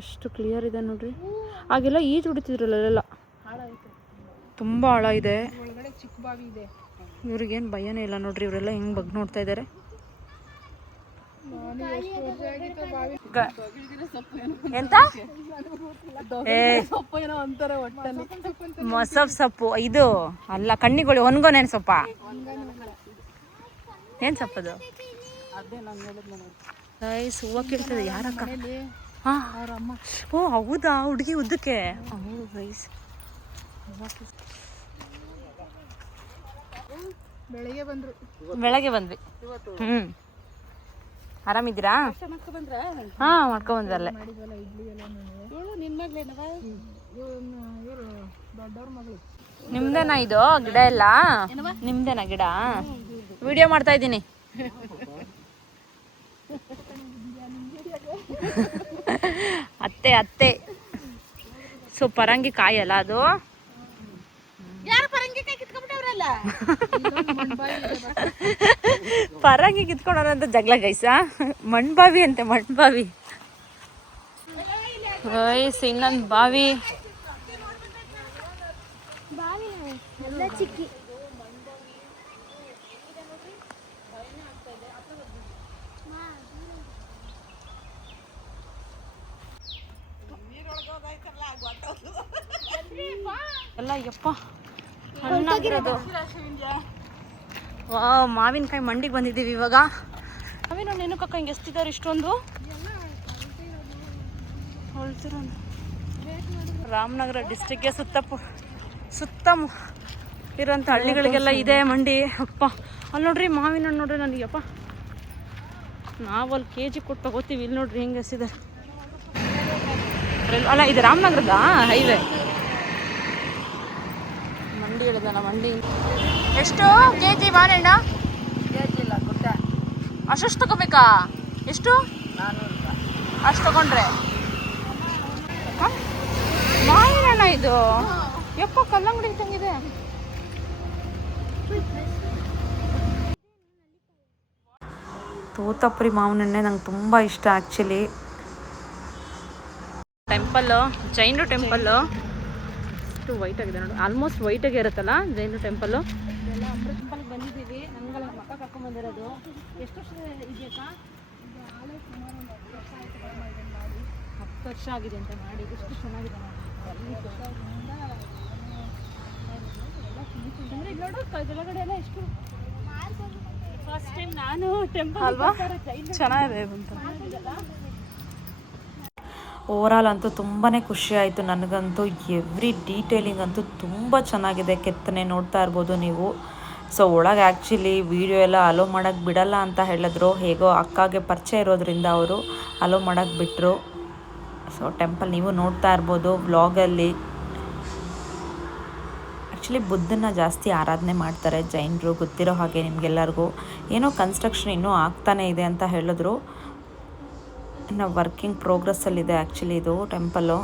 ಎಷ್ಟು ಕ್ಲಿಯರ್ ಇದೆ ನೋಡ್ರಿ. ಆಗೆಲ್ಲ ಈಜು ಹೊಡಿತಿದ್ರಲ್ಲ, ತುಂಬ ಆಳ ಇದೆ. ಒಳಗಡೆ ಚಿಕ್ಕ ಬಾವಿ ಇದೆ. ಇವ್ರಿಗೇನು ಭಯನೇ ಇಲ್ಲ ನೋಡ್ರಿ. ಇವರೆಲ್ಲ ಹೆಂಗ್ ಬಗ್ ನೋಡ್ತಾ ಇದ್ದಾರೆ. ಎಂತ ಮೊಸಪ್ ಸೊಪ್ಪು ಇದು ಅಲ್ಲ, ಕಣ್ಣಿಗಳು ಒನ್ಗೋನೇನು ಸೊಪ್ಪ? ಏನ್ ಸೊಪ್ಪದು? ಗೈಸ್ ಹೂವು ಕೇಳ್ತದೆ. ಯಾರಕ್ಕ? ಹಾ, ಓ ಹೌದಾ, ಹುಡುಗಿ ಉದ್ದಕ್ಕೆ. ಹೌದು ಗೈಸ್, ಬೆಳಗ್ಗೆ ಬಂದ್ವಿ. ಆರಾಮಿದ್ದೀರಾ? ಹಾ, ಮಾಡ್ಕೊಂಡ್ಬಂದ್ರಲ್ಲೇ. ನಿಮ್ದೇನಾ ಇದು ಗಿಡ ಎಲ್ಲ? ನಿಮ್ದೇನಾ ಗಿಡ? ವಿಡಿಯೋ ಮಾಡ್ತಾ ಇದ್ದೀನಿ. ಅತ್ತೆ ಸೊ ಪರಂಗಿ ಕಾಯಿ ಅಲ್ಲ ಅದು? ಪರಂಗಿ ಕಿತ್ಕೊಂಡವ್ರ ಅಂತ ಜಗಳ ಗೈಸ. ಮಣ್ಬಾವಿ ಅಂತೆ, ಮಣ್ಬಾವಿ ಗೈಸ್. ಇನ್ನೊಂದು ಬಾವಿ. ಎಲ್ಲ ಚಿಕ್ಕಿ. ಎಲ್ಲ ಯಪ್ಪ ಹಣ್ಣಾಗಿರೋದು. ವಾವ್, ಮಾವಿನಕಾಯಿ ಮಂಡಿಗೆ ಬಂದಿದ್ದೀವಿ ಇವಾಗ. ಮಾವಿನ ಹಣ್ಣು ಏನಕ್ಕಕ್ಕ ಹಿಂಗೆ ಎಷ್ಟಿದ್ದಾರೆ ಇಷ್ಟೊಂದು? ರಾಮನಗರ ಡಿಸ್ಟ್ರಿಕ್ಗೆ ಸುತ್ತ ಇರೋಂಥ ಹಳ್ಳಿಗಳಿಗೆಲ್ಲ ಇದೆ ಮಂಡಿ. ಅಪ್ಪ ಅಲ್ಲಿ ನೋಡ್ರಿ ಮಾವಿನ ಹಣ್ಣು ನೋಡ್ರಿ. ನನಗಪ್ಪ ನಾವಲ್ಲಿ KG ಕೊಟ್ಟು ತಗೋತೀವಿ. ಇಲ್ಲಿ ನೋಡ್ರಿ ಹೆಂಗೆ ಎಸಿದ್ದಾರೆ. ಅಲ್ಲ, ಇದು ರಾಮನಗರದ ಹೈವೇ. ಮಂಡಿ ಹೇಳಿದ ಮಂಡಿ. ಎಷ್ಟು KG ಮಾವಿನ ಹಣ್ಣು? ಅಷ್ಟು ತಗೋಬೇಕಾ? ಎಷ್ಟು? ಅಷ್ಟು ತಗೊಂಡ್ರೆ ಮಾವಿನ ಹಣ್ಣ ಇದು? ಯಪ್ಪ, ಕಲ್ಲಂಗಡಿ ಇದ್ದಂಗಿದೆ. ತೋತಾಪುರಿ ಮಾವಿನ ಹಣ್ಣೆ ನಂಗೆ ತುಂಬ ಇಷ್ಟ ಆ್ಯಕ್ಚುಲಿ. ಟೆಂಪಲ್ಲು, ಜೈನ ಟೆಂಪಲ್ಲು. ಎಷ್ಟು ವೈಟ್ ಆಗಿದೆ ನೋಡಿ. ಆಲ್ಮೋಸ್ಟ್ ವೈಟಾಗೆ ಇರುತ್ತಲ್ಲ ಜೈನ ಟೆಂಪಲ್ಲು. ಎಲ್ಲ ಅಮೃತ ಟೆಂಪಲ್ಗೆ ಬಂದಿದ್ದೀವಿ. ನನಗೆ ಮಕ್ಕ ಕರ್ಕೊಂಡು ಬಂದಿರೋದು. ಎಷ್ಟು ವರ್ಷ ಇದೆಯಕ್ಕ? 10 ವರ್ಷ ಆಗಿದೆ ಅಂತ ಮಾಡಿ. ಎಷ್ಟು ಚೆನ್ನಾಗಿದೆ ಅಂದರೆ ಇಲ್ಲಿ ನೋಡು, ಕೆಳಗಡೆ ಎಲ್ಲ ಎಷ್ಟು ಫಸ್ಟ್ ಟೈಮ್ ನಾನು ಟೆಂಪಲ್ ಚೆನ್ನಾಗಿದೆ. ಓವರಾಲ್ ಅಂತೂ ತುಂಬಾ ಖುಷಿ ಆಯಿತು ನನಗಂತೂ. ಎವ್ರಿ ಡೀಟೇಲಿಂಗ್ ಅಂತೂ ತುಂಬ ಚೆನ್ನಾಗಿದೆ. ಕೆತ್ತನೆ ನೋಡ್ತಾ ಇರ್ಬೋದು ನೀವು. ಸೊ ಒಳಗೆ ಆ್ಯಕ್ಚುಲಿ ವಿಡಿಯೋ ಎಲ್ಲ ಅಲೋ ಮಾಡೋಕ್ಕೆ ಬಿಡಲ್ಲ ಅಂತ ಹೇಳಿದ್ರು. ಹೇಗೋ ಅಕ್ಕಾಗೆ ಪರಿಚಯ ಇರೋದ್ರಿಂದ ಅವರು ಅಲೋ ಮಾಡೋಕ್ಕೆ ಬಿಟ್ಟರು. ಸೊ ಟೆಂಪಲ್ ನೀವು ನೋಡ್ತಾ ಇರ್ಬೋದು ವ್ಲಾಗಲ್ಲಿ. ಆ್ಯಕ್ಚುಲಿ ಬುದ್ಧನ ಜಾಸ್ತಿ ಆರಾಧನೆ ಮಾಡ್ತಾರೆ ಜೈನರು, ಗೊತ್ತಿರೋ ಹಾಗೆ ನಿಮಗೆಲ್ಲರಿಗೂ. ಏನೋ ಕನ್ಸ್ಟ್ರಕ್ಷನ್ ಇನ್ನೂ ಆಗ್ತಾನೇ ಇದೆ ಅಂತ ಹೇಳಿದ್ರು. ಇನ್ನು ವರ್ಕಿಂಗ್ ಪ್ರೋಗ್ರೆಸ್ಸಲ್ಲಿದೆ ಆ್ಯಕ್ಚುಲಿ ಇದು ಟೆಂಪಲ್ಲು.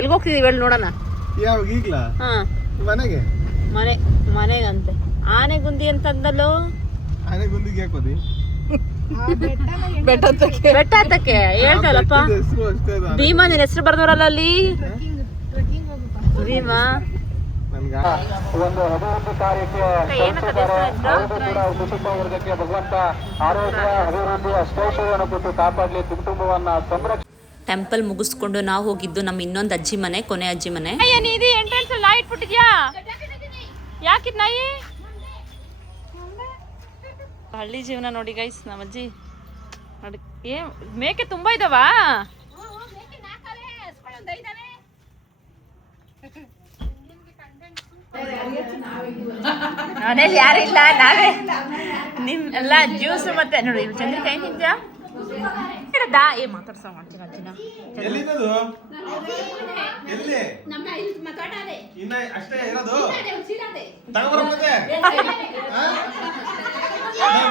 ಎಲ್ಲಿಗೆ ಹೋಗ್ತಿದೀವಿ ಹೇಳಿ ನೋಡೋಣ. ಯಾವಾಗ ಈಗ್ಲಾ? ಹಾ ಮನೆಗೆ ಮನೆಗಂತೆ. ಆನೆಗುಂದಿ ಅಂತ ಅಂದಲ್ಲೋ. ಆನೆಗುಂದಿಗೆ ಯಾಕೆ ಹೋದಿ? ಬೆಟ್ಟ ಹತ್ತಕ್ಕೆ ಹೇಳ್ತಲ್ಲಪ್ಪ. ಹೆಸರು ಅಷ್ಟೇ ಅದು. ಭೀಮಾ ನಿನ್ ಹೆಸರು ಬರ್ದವ್ರಲ್ಲ ಅಲ್ಲಿ. ಭೀಮಾ ಒಂದು ಅಭಿವೃದ್ಧಿ ಕಾರ್ಯಕ್ಕೆ ಭಗವಂತ ಆರೋಗ್ಯ ಅಭಿವೃದ್ಧಿ ಅಷ್ಟೈಶ್ವರ್ಯವನ್ನು ಕೊಟ್ಟು ಕಾಪಾಡಲಿ ಕುಟುಂಬವನ್ನ ಸಂರಕ್ಷಣೆ. ಟೆಂಪಲ್ ಮುಗಿಸ್ಕೊಂಡು ನಾವು ಹೋಗಿದ್ದು ನಮ್ಮ ಇನ್ನೊಂದು ಅಜ್ಜಿ ಮನೆ, ಕೊನೆ ಅಜ್ಜಿ ಮನೆ. ಇದು ಎಂಟ್ರೆನ್ಸ್ ಅಲ್ಲಿ ನಾಯಿ ಇಟ್ಬಿಟ್ಟಿದ್ಯಾ? ಯಾಕಿದ್ ನಾಯಿ? ಹಳ್ಳಿ ಜೀವನ ನೋಡಿ ಗೈಸ್. ನಮ್ಮ ಅಜ್ಜಿ ಮೇಕೆ ತುಂಬಾ ಇದಾವ. ಮನೇಲಿ ಯಾರು ಇಲ್ಲ, ನಾವೇ ನಿಮ್ ಎಲ್ಲ ಜ್ಯೂಸ್ ಮತ್ತೆ ನೋಡಿ ಚಂದ್ರಿಕಾಯಿ ತಿಂತ್ಯಾ? ಮಾತಾಡ್ಸ ಮಾಡ್ತೀನಿ ಅಜ್ಜಿನ. ಎಲ್ಲಿದ್ದದು? ಎಲ್ಲಿ? ಇನ್ನ ಅಷ್ಟೇ ಇರೋದು? ತಗೋಬರತ್ತೆ?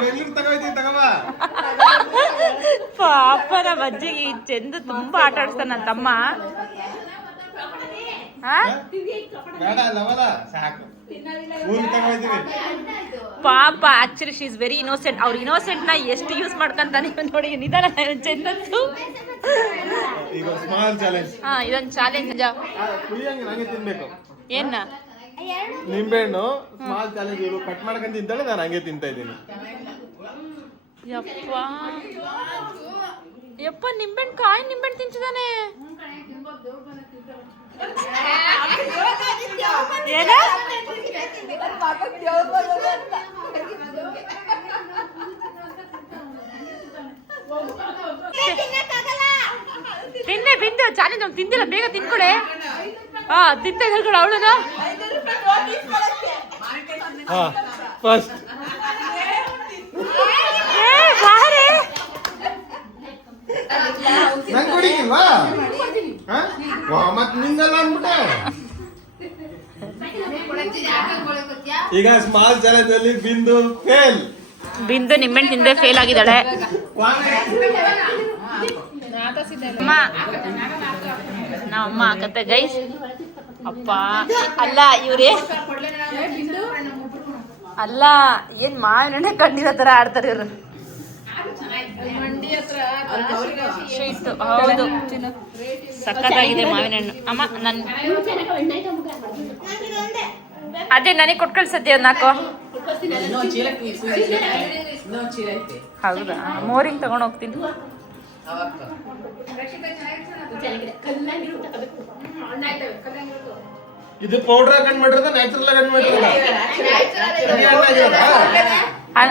ಬೆಂಗಳೂರು ತಗೋಯ್ತೀವಿ, ತಗೋಬ. ಪಾಪ ನಮ್ಮ ಅಜ್ಜಿಗೆ ಈ ಚಂದ ತುಂಬಾ ಆಟ ಆಡಿಸ್ತಾನ ನನ್ನ ತಮ್ಮ. ಬೇಡ ಲವಲ ಸಾಕು, ಊರಿಗೆ ತಗೋಯ್ತೀವಿ. ಪಾಪ actually she is very innocent. ಅವ್ರ ಇನ್ನೋಸೆಂಟ್ ನ ಎಷ್ಟು ಯೂಸ್ ಮಾಡ್ಕೊಂತಾನೆ ನೋಡಿ. ನಿಧಾನ ಚಂದದ್ದು. ಈಗ ಸ್ಮಾಲ್ ಚಾಲೆಂಜ್. ಹಾ ಇದೊಂದು ಚಾಲೆಂಜ್. ಕುಡಿಯಂಗೆ ನಂಗೆ ತಿನ್ಬೇಕು. ಏನ? ನಿಂಬೆಹಣ್ಣು ಸ್ಮಾಲ್ ಚಾಲೆಂಜ್. ಇವರು ಕಟ್ ಮಾಡ್ಕೊಂಡು ತಿಂತಾಳೆ, ನಾನು ಹಂಗೆ ತಿಂತಾ ಇದ್ದೀನಿ. ಯಪ್ಪ ಯಪ್ಪ ನಿಂಬೆಹಣ್ಣು, ಕಾಯಿ ನಿಂಬೆಹಣ್ಣು ತಿಂತಿದ್ದಾನೆ. ಏನ? ತಿನ್ನೆ ಬಿಂದು ಚಾಲೆಂಜ್. ಅವ್ನು ತಿಂದಿಲ್ಲ, ಬೇಗ ತಿನ್ಕೊಳೆ. ಹಾ ತಿಂತ ಹೇಳ್ಕೊಳ ಅವಳನ. ಹಾ ಫಸ್ಟ್ ನಂಗೆ ಕುಡಿಗಿಲ್ವಾ? ಮತ್ ನಿಂದಲ್ಲ ಅಂದ್ಬಿಟ್ಟೆ. ಈಗ ಸ್ಮಾಲ್ ಚಾಲೆಂಜ್ ಅಲ್ಲಿ ಬಿಂದು ಫೇಲ್. ಬಿಂದು ನಿಂಬೆಹಣ್ಣು ತಿಂದೆ ಫೇಲ್ ಆಗಿದ್ದಾಳೆ. ನಮ್ಮಮ್ಮ ಹಾಕತ್ತೆ ಗೈಸ್. ಅಪ್ಪ ಅಲ್ಲ ಇವ್ರೇ ಅಲ್ಲ, ಏನ್ ಮಾವಿನ ಹಣ್ಣೆ ಕಂಡಿರೋ ತರ ಆಡ್ತಾರೆ ಇವ್ರು. ಹೌದು ಸಖತ್ತಾಗಿದೆ ಮಾವಿನ ಹಣ್ಣು. ಅಮ್ಮ ನನ್ ಅದೇ ನನಗೆ ಕೊಟ್ಟು ಕಳ್ಸತ್ತೆ ಒಂದು 4. ಹೌದಾ? ಮೋರಿಂಗ್ ತಗೊಂಡು ಹೋಗ್ತೀನಿ. ಇದು ಪೌಡರ್ ಹಾಕೊಂಡ್ ಮಾಡಿರೋದ ನ್ಯಾಚುರಲ್ ಹಾಕೊಂಡ್ ಮಾಡಿರೋದ?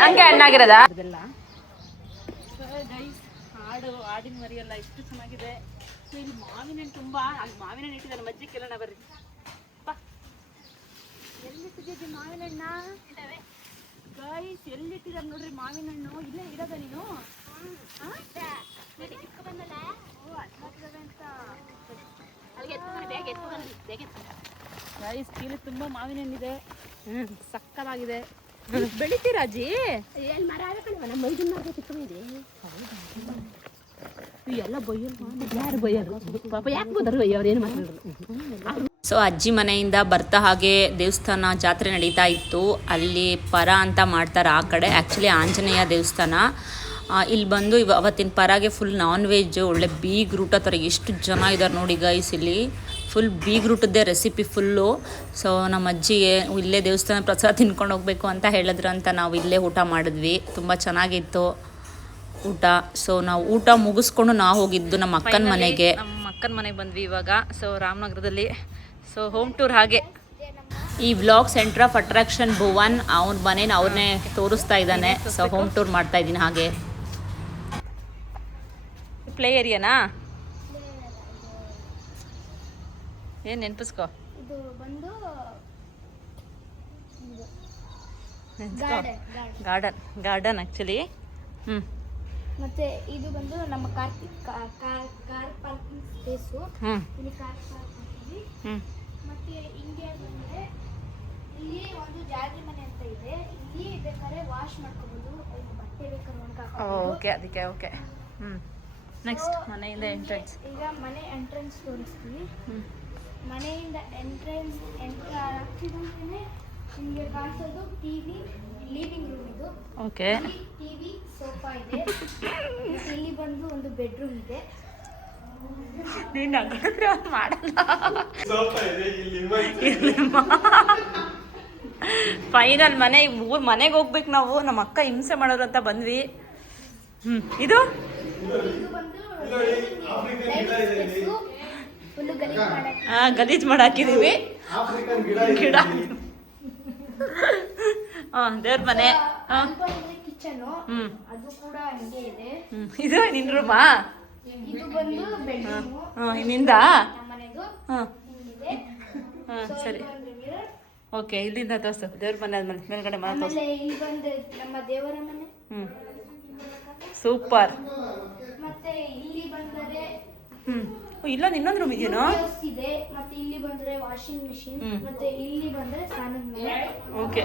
ಹಂಗೆ ಹಣ್ಣಾಗಿರೋದ? ಆಡಿನ ಮರಿ ಎಲ್ಲ ಎಷ್ಟು ಚೆನ್ನಾಗಿದೆ. ಇಲ್ಲಿ ಮಾವಿನ ಹಣ್ಣು ತುಂಬಾ. ಅಲ್ಲಿ ಮಾವಿನ ಹಣ್ಣು ಇಟ್ಟಿದ್ದಾರೆ. ಮಜ್ಜಿ ಕೇಳೋಣ ಬರ್ರಿ. ಎಲ್ಲಿಟ್ಟಿದ್ದೀವಿ ಮಾವಿನ ಹಣ್ಣ ಗೈಸ್? ಎಲ್ಲಿಟ್ಟಿದ್ದಾರೆ ನೋಡ್ರಿ ಮಾವಿನ ಹಣ್ಣು. ಇಲ್ಲೇ ಇರೋದ ನೀನು? ಗೈಸ್ ಕೀಲಿ ತುಂಬಾ ಮಾವಿನ ಹಣ್ಣಿದೆ. ಸಕ್ಕತ್ತಾಗಿದೆ. ಬೆಳಿತೀರಾ ಅಜ್ಜಿ? ಎಲ್ಲ ಬೈಯಲ್ಲ. ಯಾರು ಬೈಯಲ್ಲ ಪಾಪ. ಯಾಕೆ ಬೋದರು ಅವ್ರು ಏನು ಮಾತಾಡೋದು. ಸೊ ಅಜ್ಜಿ ಮನೆಯಿಂದ ಬರ್ತಾ ಹಾಗೆ ದೇವಸ್ಥಾನ ಜಾತ್ರೆ ನಡೀತಾ ಇತ್ತು. ಅಲ್ಲಿ ಪರ ಅಂತ ಮಾಡ್ತಾರೆ ಆ ಕಡೆ. ಆ್ಯಕ್ಚುಲಿ ಆಂಜನೇಯ ದೇವಸ್ಥಾನ. ಇಲ್ಲಿ ಬಂದು ಅವತ್ತಿನ ಪರಾಗೆ ಫುಲ್ ನಾನ್ ವೆಜ್. ಒಳ್ಳೆ ಬೀಗ್ರೂಟ ಥರ ಎಷ್ಟು ಜನ ಇದ್ದಾರೆ ನೋಡಿ ಗೈಸ್. ಇಲ್ಲಿ ಫುಲ್ ಬೀಗ್ರೂಟದ್ದೇ ರೆಸಿಪಿ ಫುಲ್ಲು. ಸೊ ನಮ್ಮ ಅಜ್ಜಿಗೆ ಇಲ್ಲೇ ದೇವಸ್ಥಾನ ಪ್ರಸಾದ ತಿನ್ಕೊಂಡು ಹೋಗಬೇಕು ಅಂತ ಹೇಳಿದ್ರು ಅಂತ ನಾವು ಇಲ್ಲೇ ಊಟ ಮಾಡಿದ್ವಿ. ತುಂಬ ಚೆನ್ನಾಗಿತ್ತು ಊಟ. ಸೊ ನಾವು ಊಟ ಮುಗಿಸ್ಕೊಂಡು ನಾವು ಹೋಗಿದ್ದು ನಮ್ಮ ಅಕ್ಕನ ಮನೆಗೆ. ನಮ್ಮ ಅಕ್ಕನ ಮನೆಗೆ ಬಂದ್ವಿ ಇವಾಗ. ಸೊ ರಾಮನಗರದಲ್ಲಿ. ಸೊ ಹೋಮ್ ಟೂರ್ ಹಾಗೆ. ಈ vlog centre of attraction Bhuvan. ಅವನ ಮನೇನ ಅವ್ರನ್ನೇ ತೋರಿಸ್ತಾ ಇದ್ದಾನೆ. ಸೊ ಹೋಮ್ ಟೂರ್ ಮಾಡ್ತಾ ಇದ್ದೀನಿ ಹಾಗೆ. ಪ್ಲೇ ಏರಿಯಾನಾ? ಏನು ನೆನಪಿಸ್ಕೋ. ಇದು ಬಂದು ಗಾರ್ಡನ್ ಆ್ಯಕ್ಚುಲಿ. ಮತ್ತೆ ಇದು ಬಂದು ನಮ್ಮ ಕಾರ್ ಪಾರ್ಕಿಂಗ್ ಸ್ಪೇಸು. ಇಲ್ಲಿ ಕಾರ್ ಪಾರ್ಕ್ ಮಾಡ್ತೀವಿ. ಮತ್ತೆ ಇಂಡಿಯಾ ಬಂದರೆ ಇಲ್ಲಿ ಒಂದು ಜಾತಿ ಮನೆ ಅಂತ ಇದೆ. ಇಲ್ಲಿ ಬೇಕಾದ್ರೆ ವಾಶ್ ಮಾಡ್ಕೋಬಹುದು, ಬಟ್ಟೆ ಬೇಕಾದ್ರೆ ಒಣಗಾಕೋಬಹುದು. ಓಕೆ ಅದಕ್ಕೆ ಓಕೆ. ನೆಕ್ಸ್ಟ್ ಮನೆಯಿಂದ ಎಂಟ್ರೆನ್ಸ್. ಈಗ ಮನೆ ಎಂಟ್ರೆನ್ಸ್ ತೋರಿಸ್ತೀವಿ. ಮನೆಯಿಂದ ಎಂಟರ್ ಆಗ್ತಿದ್ದಂತೆ ನಿಮಗೆ ಕಾಣಿಸೋದು ಟಿವಿ ಲಿವಿಂಗ್ ರೂಮ್ ಇದು. ಓಕೆ. ಟಿವಿ ಸೋಫಾ ಇದೆ. ಮತ್ತೆ ಇಲ್ಲಿ ಬಂದು ಒಂದು ಬೆಡ್ರೂಮ್ ಇದೆ. ನೀನು ಹಾಗಾದ್ರೆ ಮಾಡಲ್ಲ. ಫೈನಲ್ ಮನೆಗೆ ಹೋಗ್ಬೇಕು ನಾವು. ನಮ್ಮ ಅಕ್ಕ ಹಿಂಸೆ ಮಾಡೋರು ಅಂತ ಬಂದ್ವಿ. ಇದು ಇದು ಬಂದು ಫುಲ್ಲು ಗಲೀಜು ಮಾಡಕ್ಕೆ ಗಲೀಜ್ ಮಾಡಾಕಿದೀವಿ ಗಿಡ. ದೇವ್ರ ಮನೆ. ಕಿಚನು ಅದು ಕೂಡ ಹಂಗೆ ಇದೆ. ಇದು ನಿನ್ ರೂಮಾ? ಇದು ಬಂದು ಬೆಡ್ರೂಮ್. ಇನ್ನಿಂದ ನಮ್ಮನೆದು ಇದೆ. ಸರಿ, ಓಕೆ. ಇಲ್ಲಿಂದ ತೋರ್ಸು ದೇವ್ರ ಮನೆ ಆದ್ಮೇಲೆ ಮೇಲ್ಗಡೆ ಮನೆ ತೋರ್ಸು. ಆಮೇಲೆ ಇಲ್ಲಿ ಬಂದು ನಮ್ಮ ದೇವರ ಮನೆ. ಸೂಪರ್. ಮತ್ತೆ ಇಲ್ಲಿ ಬಂದರೆ ಇಲ್ಲೊಂದು ಇನ್ನೊಂದು ರೂಮ್ ಇದೆಯೇನೋ? ಇದೆ. ಮತ್ತೆ ಇಲ್ಲಿ ಬಂದ್ರೆ ವಾಷಿಂಗ್ ಮಿಷಿನ್. ಮತ್ತೆ ಇಲ್ಲಿ ಬಂದ್ರೆ ಸ್ನಾನದ ಮನೆ. ಓಕೆ,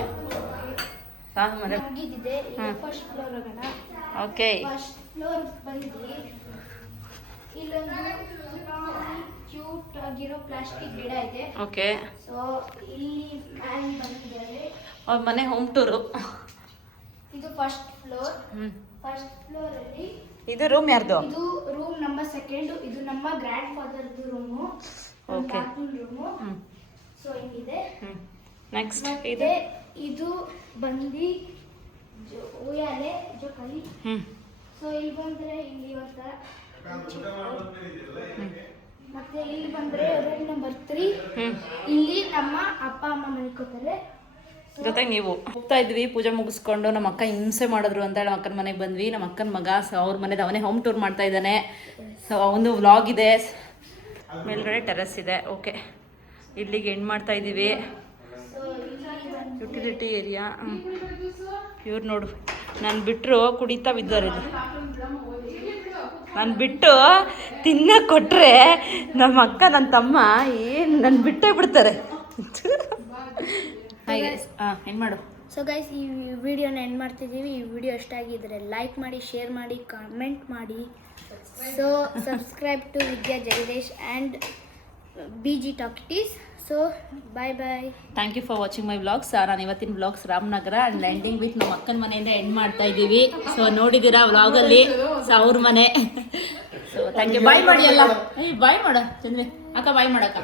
ಸ್ನಾನದ ಮನೆ ಮುಗಿದಿದೆ. ಫಸ್ಟ್ ಫ್ಲೋರ್ ಹೋಗೋಣ. ಓಕೆ. ಫಸ್ಟ್ ಫ್ಲೋರ್ ಬಂದು ಇಲ್ಲೊಂದು ಕ್ಯೂಟ್ ಆಗಿರೋ ಪ್ಲಾಸ್ಟಿಕ್ ಗಿಡ ಇದೆ. ಓಕೆ. ಸೊ ಇಲ್ಲಿ ಫ್ಯಾನ್ ಬಂದಿದ್ದಾರೆ. ಅವ್ರ ಮನೆ ಹೋಮ್ ಟೂರು. ಇದು ಫಸ್ಟ್ ಫ್ಲೋರ್. ಫಸ್ಟ್ ಫ್ಲೋರ್ ಅಲ್ಲಿ ಇದು ರೂಮ್ ಯಾರ್ದು? ಇದು ರೂಮ್ ನಂಬರ್ 2. ಇದು ನಮ್ಮ ಗ್ರ್ಯಾಂಡ್ ಫಾದರ್ದು ರೂಮು. ಓಕೆ. ರೂಮು. ಸೊ ಹಿಂಗಿದೆ. ನೆಕ್ಸ್ಟ್ ಮತ್ತೆ ಇದು ಬಂದು ಉಯ್ಯಾಲೆ ಜೋಕಾಲಿ. ಸೊ ಇಲ್ಲಿ ಬಂದ್ರೆ ಇಲ್ಲಿ ಒಂಥರ ಮತ್ತೆ ಇಲ್ಲಿ ಬಂದ್ರೆ ರೂಮ್ ನಂಬರ್ 3. ಇಲ್ಲಿ ನಮ್ಮ ಅಪ್ಪ ಅಮ್ಮ ಮಲ್ಕೋತಾರೆ. ಜೊತೆಗೆ ನೀವು ಹೋಗ್ತಾ ಇದ್ವಿ ಪೂಜೆ ಮುಗಿಸ್ಕೊಂಡು. ನಮ್ಮ ಅಕ್ಕ ಹಿಂಸೆ ಮಾಡಿದ್ರು ಅಂತ ನಮ್ಮ ಅಕ್ಕನ ಮನೆಗೆ ಬಂದ್ವಿ. ನಮ್ಮ ಅಕ್ಕನ ಮಗ ಅವ್ರ ಮನೆದು ಅವನೇ ಹೋಮ್ ಟೂರ್ ಮಾಡ್ತಾ ಇದ್ದಾನೆ. ಸೊ ಒಂದು ವ್ಲಾಗ್ ಇದೆ. ಮೇಲ್ಗಡೆ ಟೆರೆಸ್ ಇದೆ. ಓಕೆ, ಇಲ್ಲಿಗೆ ಎಂಡ್ ಮಾಡ್ತಾ ಇದ್ದೀವಿ. Utility area. ಇವ್ರು ನೋಡು, ನಾನು ಬಿಟ್ಟರು ಕುಡಿತಾ ಬಿದ್ದಾರೆ. ನಾನು ಬಿಟ್ಟು ತಿನ್ನಕ್ಕೆ ಕೊಟ್ಟರೆ ನಮ್ಮ ಅಕ್ಕ ನನ್ನ ತಮ್ಮ ಏನು ನನ್ನ ಬಿಟ್ಟೇ ಬಿಡ್ತಾರೆ. ಹಾಗೆ ಏನು ಮಾಡು. ಸೊ ಗೈಸ್, ಈ ವಿಡಿಯೋನ ಎಂಡ್ ಮಾಡ್ತಿದ್ದೀವಿ. ಈ ವಿಡಿಯೋ ಇಷ್ಟ ಆಗಿದ್ರೆ ಲೈಕ್ ಮಾಡಿ, ಶೇರ್ ಮಾಡಿ, ಕಾಮೆಂಟ್ ಮಾಡಿ. So subscribe to Vidya Jagadish and BG Talkies. So bye bye. Thank you for watching my vlogs. ನಾನು ಇವತ್ತಿನ vlogs Ramanagara and ending with ನಮ್ಮ ಅಕ್ಕನ ಮನೆಯಿಂದ ಎಂಡ್ ಮಾಡ್ತಾ ಇದ್ದೀವಿ. ಸೊ ನೋಡಿದ್ದೀರಾ ವ್ಲಾಗಲ್ಲಿ. ಸೊ ಅವ್ರ ಮನೆ. So thank you. ಬಾಯ್ ಮಾಡಿ ಎಲ್ಲ. ಬಾಯ್ ಮಾಡ ಚಂದ್ವಿ ಅಕ್ಕ, ಬಾಯ್ ಮಾಡಕ್ಕ.